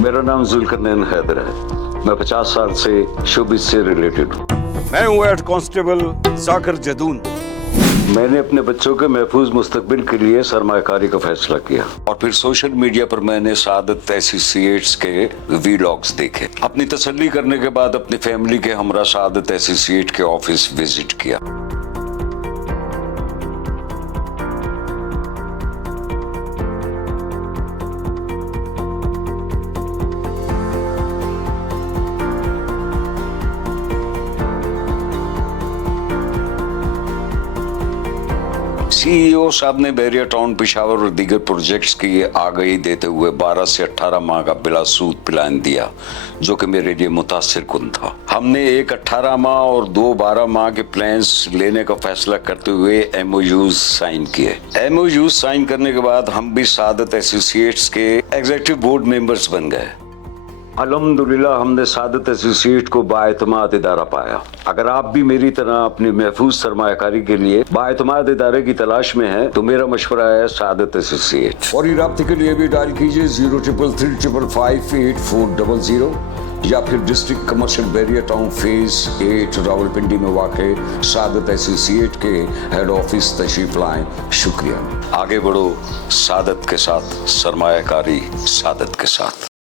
मेरा नाम जुल्करनैन हैदर है। मैं 50 साल से शोबिस से रिलेटेड हूँ। मैं हूँ हेड कांस्टेबल जाकिर जदून। मैंने अपने बच्चों के महफूज मुस्तकबिल के लिए सरमायाकारी का फैसला किया और फिर सोशल मीडिया पर मैंने सादत एसोसिएट्स के वीलॉग्स देखे। अपनी तसल्ली करने के बाद अपनी फैमिली के हमरा सादत एसोसिएट के ऑफिस विजिट किया। सीईओ साहब ने बहरिया टाउन पेशावर और दीगर प्रोजेक्ट्स की आगाही देते हुए 12 से 18 माह का बिला सूद प्लान दिया, जो कि मेरे लिए मुतासिर कुन था। हमने एक 18 माह और 2 12 माह के प्लान्स लेने का फैसला करते हुए एमओयूज साइन किए। एमओयूज साइन करने के बाद हम भी सादत एसोसिएट्स के एग्जीक्यूटिव बोर्ड मेंबर्स बन गए। अल्हम्दुलिल्लाह हमने सादत एसोसिएट को बाएतमाद इदारा पाया। अगर आप भी मेरी तरह अपनी महफूज सरमायाकारी के लिए बाएतमाद इदारे की तलाश में हैं, तो मेरा मशवरा है सादत एसोसिएट। फौरी राब्ते के लिए भी डायल कीजिए 0333558400 या फिर डिस्ट्रिक्ट कमर्शियल बहरिया टाउन फेज 8 रावलपिंडी में वाक़े सादत एसोसिएट के हेड ऑफिस तशरीफ लाएं। शुक्रिया। आगे बढ़ो सादत के साथ, सरमायाकारी सादत के साथ।